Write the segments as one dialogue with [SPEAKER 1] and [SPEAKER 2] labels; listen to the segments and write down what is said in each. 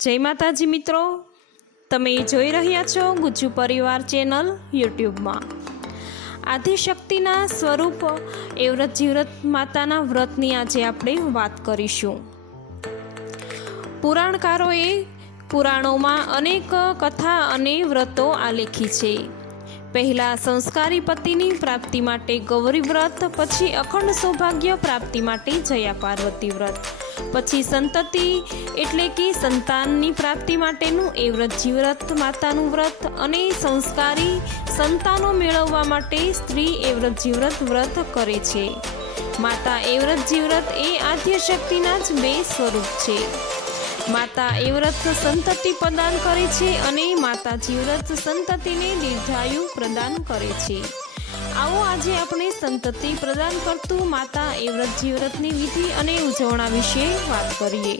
[SPEAKER 1] જય માતાજી મિત્રો. તમે જોઈ રહ્યા છો ગુજ્જુ પરિવાર ચેનલ યુટ્યુબમાં. આદિશક્તિના સ્વરૂપ એવ્રત વ્રત જીવ્રત માતાના વ્રતની આજે આપણે વાત કરીશું. પુરાણકારોએ પુરાણોમાં અનેક કથા અને વ્રતો આલેખી છે. પહેલાં સંસ્કારી પતિની પ્રાપ્તિ માટે ગૌરી વ્રત, પછી અખંડ સૌભાગ્ય પ્રાપ્તિ માટે જયા પાર્વતી વ્રત. પછી સંતતિ એટલે કે સંતાનની પ્રાપ્તિ માટેનું એ વ્રત જીવ્રત માતાનું વ્રત અને સંસ્કારી સંતાનો મેળવવા માટે સ્ત્રી એ વ્રત જીવ્રત વ્રત કરે છે. માતા એ વ્રત જીવ્રત એ આદ્ય શક્તિના જ બે સ્વરૂપ છે. માતા એ વ્રત સંતતિ પ્રદાન કરે છે અને માતા જીવ્રત સંતતિને દીર્ઘાયુ પ્રદાન કરે છે. આવો આજે આપણે સંતતિ પ્રદાન કરતું માતા એ વ્રત જીવ્રતની વિધિ અને ઉજવણા વિશે વાત કરીએ.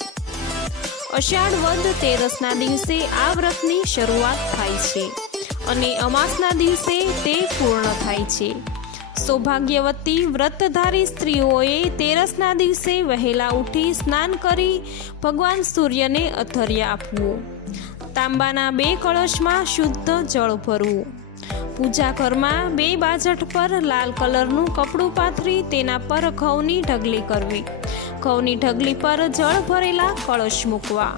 [SPEAKER 1] અષાઢ વદ તેરસના દિવસે આ વ્રતની શરૂઆત થાય છે અને અમાસના દિવસે તે પૂર્ણ થાય છે. સૌભાગ્યવતી વ્રતધારી સ્ત્રીઓએ તેરસના દિવસે વહેલા ઉઠી સ્નાન કરી ભગવાન સૂર્યને અથર્ય આપવું. તાંબાના બે કળશમાં શુદ્ધ જળ ભરવું. પૂજા ઘરમાં બે બાજટ પર લાલ કલરનું કપડું પાથરી તેના પર ઘઉંની ઢગલી કરવી. ઘઉંની ઢગલી પર જળ ભરેલા કળશ મૂકવા.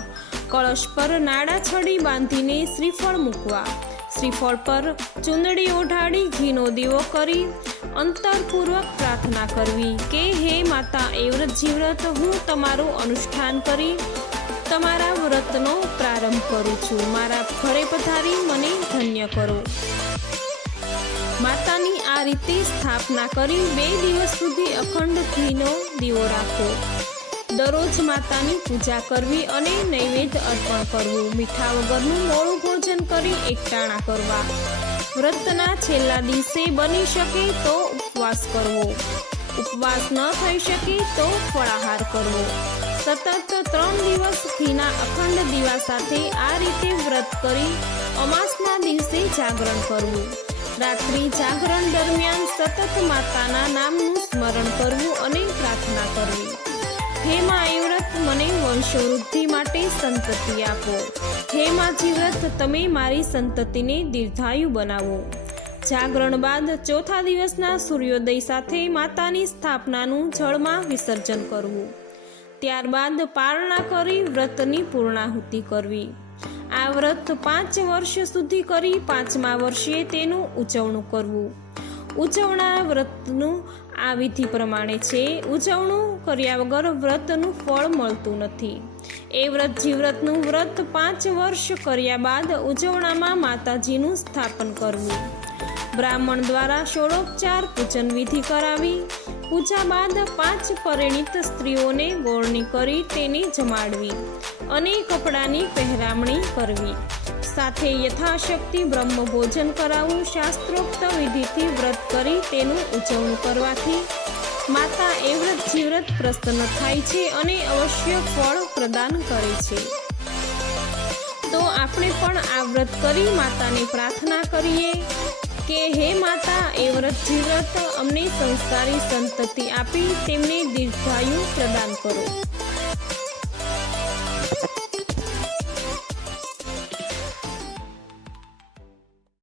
[SPEAKER 1] કળશ પર નાડા છડી બાંધીને શ્રીફળ મૂકવા. શ્રીફળ પર ચૂંદડી ઓઢાડી ઘીનો દીવો કરી અંતરપૂર્વક પ્રાર્થના કરવી કે હે માતા, એ વ્રત જીવ્રત હું તમારું અનુષ્ઠાન કરી તમારા વ્રતનો પ્રારંભ કરું છું. મારા ઘરે પધારી મને ધન્ય કરો. માતાની આ રીતે સ્થાપના કરી બે દિવસ સુધી અખંડ ઘીનો દીવો રાખો. દરરોજ માતાની પૂજા કરવી અને નૈવેદ્ય અર્પણ કરવું. મીઠા વગરનું મોડું ભોજન કરી એકટાણા કરવા. વ્રતના છેલ્લા દિવસે બની શકે તો ઉપવાસ કરવો. ઉપવાસ ન થઈ શકે તો ફળાહાર કરવો. સતત ત્રણ દિવસ ઘીના અખંડ દીવા સાથે આ રીતે વ્રત કરી અમાસના દિવસે જાગરણ કરવું. રાત્રિ જાગરણ દરમિયાન સતત માતાના નામનું સ્મરણ કરવું અને પ્રાર્થના કરવી. હે મા એ વ્રત મને વંશવૃદ્ધિ માટે સંતતિ આપો. હે મા જીવ્રત, તમે મારી સંતતિને દીર્ઘાયુ બનાવો. જાગરણ બાદ ચોથા દિવસના સૂર્યોદય સાથે માતાની સ્થાપનાનું જળમાં વિસર્જન કરવું. ત્યારબાદ પારણા કરી વ્રતની પૂર્ણાહુતિ કરવી. આ વ્રત પાંચ વર્ષ સુધી કરી પાંચમા વર્ષે તેનું ઉજવણું કરવું. ઉજવણા વ્રતનું આ વિધિ પ્રમાણે છે. ઉજવણું કર્યા વગર વ્રતનું ફળ મળતું નથી. એ વ્રત જીવ્રતનું વ્રત પાંચ વર્ષ કર્યા બાદ ઉજવણામાં માતાજીનું સ્થાપન કરવું. બ્રાહ્મણ દ્વારા ષોડોપચાર પૂજન વિધિ કરાવી. પૂજા બાદ પાંચ પરિણીત સ્ત્રીઓને ગોળણી કરી તેને જમાડવી. અને કપડાની પહેરામણી કરવી. સાથે યથાશક્તિ બ્રહ્મ ભોજન કરાવવું શાસ્ત્રોક્ત વિધિથી વ્રત કરી તેનું ઉજવણું કરવાથી માતા એ વ્રત જીવ્રત પ્રસન્ન થાય છે અને અવશ્ય ફળ પ્રદાન કરે છે. તો આપણે પણ આ વ્રત કરી માતાને પ્રાર્થના કરીએ કે હે માતા, એ વ્રત જીવ્રત અમને સંસ્કારી સંતતિ આપી, તેમને દીર્ઘાયુ પ્રદાન કરો.